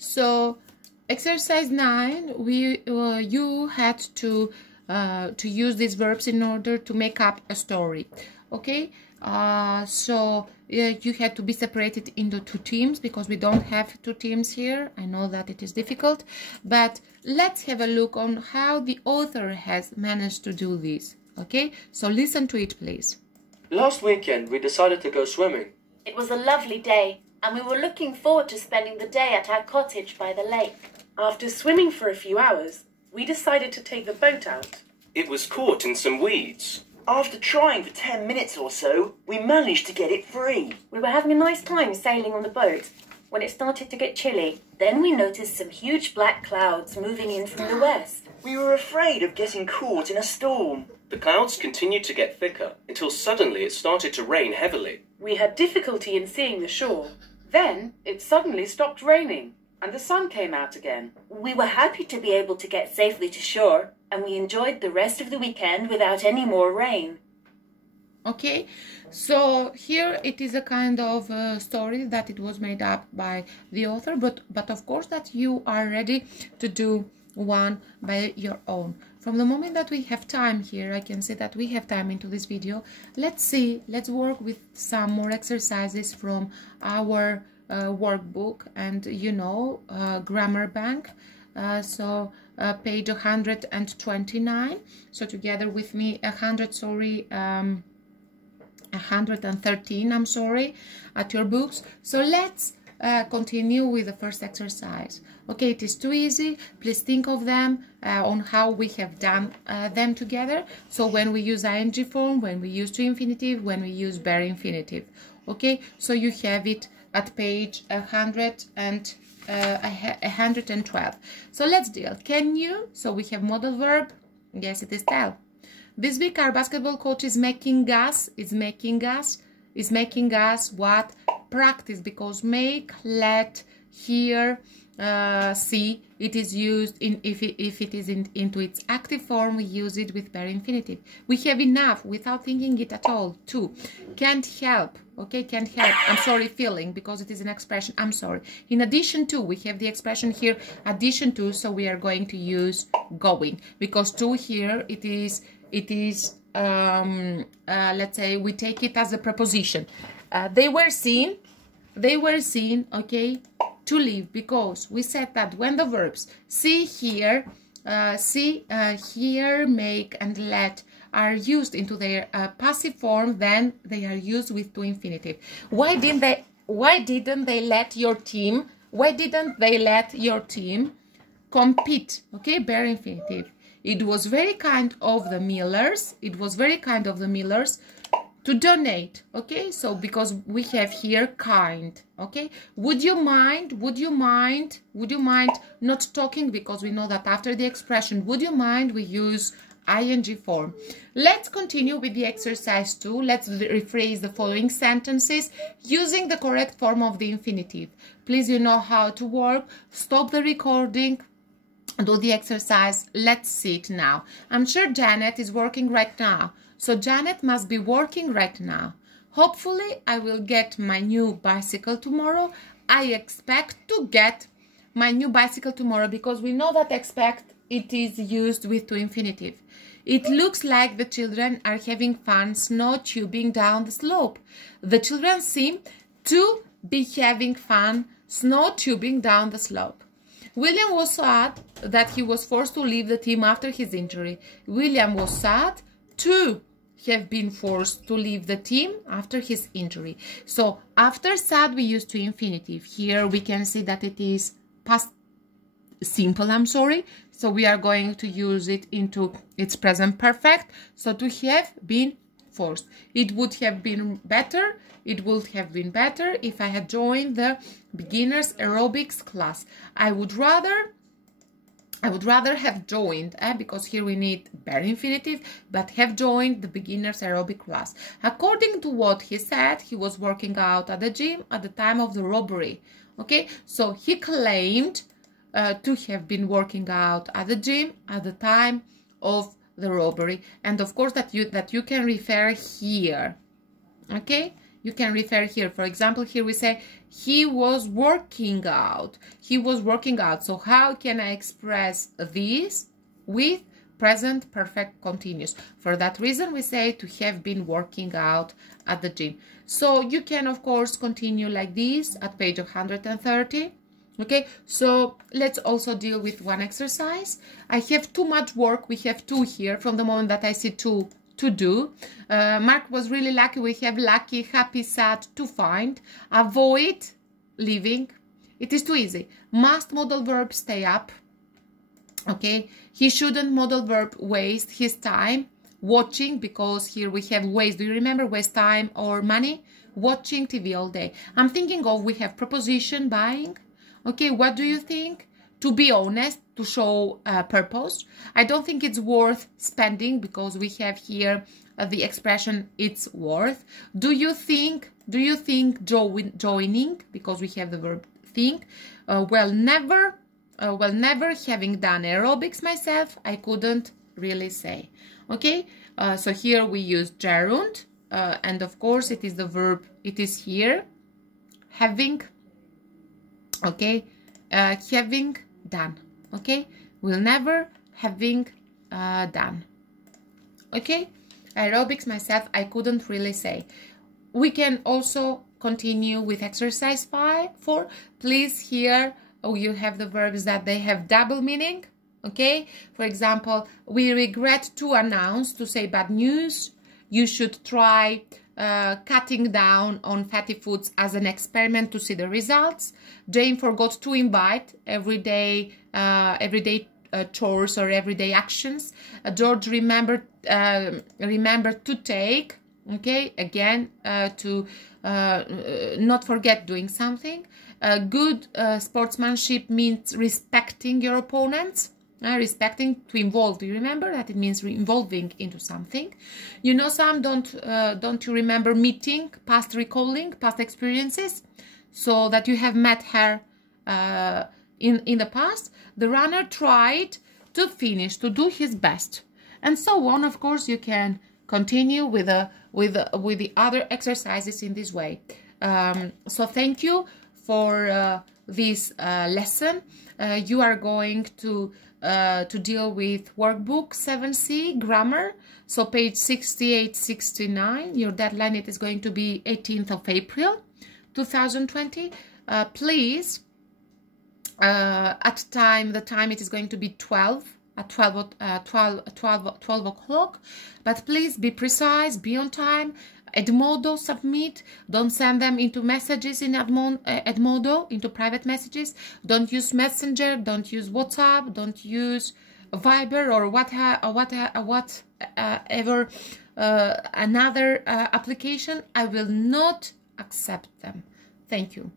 So exercise 9, you had to use these verbs in order to make up a story. Okay, so you had to be separated into 2 teams because we don't have 2 teams here. I know that it is difficult, but let's have a look on how the author has managed to do this. Okay, so listen to it, please. Last weekend we decided to go swimming. It was a lovely day, and we were looking forward to spending the day at our cottage by the lake. After swimming for a few hours, we decided to take the boat out. It was caught in some weeds. After trying for 10 minutes or so, we managed to get it free. We were having a nice time sailing on the boat when it started to get chilly. Then we noticed some huge black clouds moving in from the west. We were afraid of getting caught in a storm. The clouds continued to get thicker until suddenly it started to rain heavily. We had difficulty in seeing the shore. Then it suddenly stopped raining and the sun came out again. We were happy to be able to get safely to shore, and we enjoyed the rest of the weekend without any more rain. Okay, so here it is a kind of story that it was made up by the author, but of course that you are ready to do one by your own. From the moment that we have time here, I can say that we have time into this video. Let's work with some more exercises from our workbook and Grammar Bank. So page 129. So together with me 113, I'm sorry, at your books. So let's continue with the first exercise. Okay, it is too easy. Please think of them on how we have done them together. So when we use ing form, when we use to infinitive, when we use bare infinitive. Okay, so you have it at page 112. So let's deal. Can you? So we have modal verb. Yes, it is tell. This week our basketball coach is making us what? Practice, because make, let, hear, see, it is used in if it is into its active form, we use it with bare infinitive. We have enough without thinking it at all. 2. Can't help. Okay, can't help. I'm sorry, feeling, because it is an expression. I'm sorry. In addition to, we have the expression here, addition to, so we are going to use going, because to here it is let's say we take it as a preposition. They were seen, okay, to leave, because we said that when the verbs see, hear, hear, make, and let are used into their passive form, then they are used with to infinitive. Why didn't they let your team? Why didn't they let your team compete? Okay, bare infinitive. It was very kind of the Millers. It was very kind of the Millers to donate. Okay, so because we have here kind. Okay, would you mind not talking, because we know that after the expression would you mind we use ing form. Let's continue with the exercise 2. Let's rephrase the following sentences using the correct form of the infinitive. Please, you know how to work. Stop the recording, do the exercise. Let's see it now. I'm sure Janet is working right now, so Janet must be working right now. Hopefully I will get my new bicycle tomorrow. I expect to get my new bicycle tomorrow, because we know that expect, it is used with to infinitive. It looks like the children are having fun snow tubing down the slope. The children seem to be having fun snow tubing down the slope. William was sad that he was forced to leave the team after his injury. William was sad to have been forced to leave the team after his injury. So after sad we use to infinitive. Here we can see that it is past simple, I'm sorry. So we are going to use it into its present perfect. So to have been forced. It would have been better. It would have been better if I had joined the beginners aerobics class. I would rather have joined, because here we need bare infinitive, but have joined the beginners aerobic class. According to what he said, he was working out at the gym at the time of the robbery. Okay, so he claimed to have been working out at the gym at the time of the robbery, and of course that you can refer here. Okay, you can refer here. For example, here we say he was working out. He was working out. So how can I express this with present perfect continuous? For that reason, we say to have been working out at the gym. So you can, of course, continue like this at page 130. Okay, so let's also deal with one exercise. I have too much work. We have 2 here from the moment that I see 2 to do. Mark was really lucky. We have lucky, happy, sad to find. Avoid leaving. It is too easy. Must modal verb stay up. Okay, he shouldn't modal verb waste his time watching, because here we have waste. Do you remember waste time or money? Watching TV all day. I'm thinking of, we have preposition buying. Okay, what do you think? To be honest, to show purpose. I don't think it's worth spending, because we have here the expression it's worth. Do you think joining, because we have the verb think. Well, never having done aerobics myself, I couldn't really say. Okay, so here we use gerund, and of course it is the verb, it is here, having. Okay, having done. Okay, will never having done. Okay, aerobics myself, I couldn't really say. We can also continue with exercise 4. Please, here you have the verbs that they have double meaning. Okay, for example, we regret to announce, to say bad news. You should try cutting down on fatty foods as an experiment to see the results. Jane forgot to invite everyday chores or everyday actions. George remembered to take. Okay, again, to not forget doing something. Good sportsmanship means respecting your opponents. Respecting, to involve. Do you remember that it means involving into something? You know some, don't you remember meeting, past recalling, past experiences, so that you have met her in the past. The runner tried to finish, to do his best, and so on. Of course, you can continue with the other exercises in this way. So thank you for this lesson. You are going to deal with workbook 7C, grammar, so page 68-69. Your deadline, it is going to be 18th of April 2020. Please, the time it is going to be 12 o'clock, but please be precise, be on time. Edmodo, submit. Don't send them into messages in Edmodo, into private messages. Don't use Messenger, don't use WhatsApp, don't use Viber or whatever another application. I will not accept them. Thank you.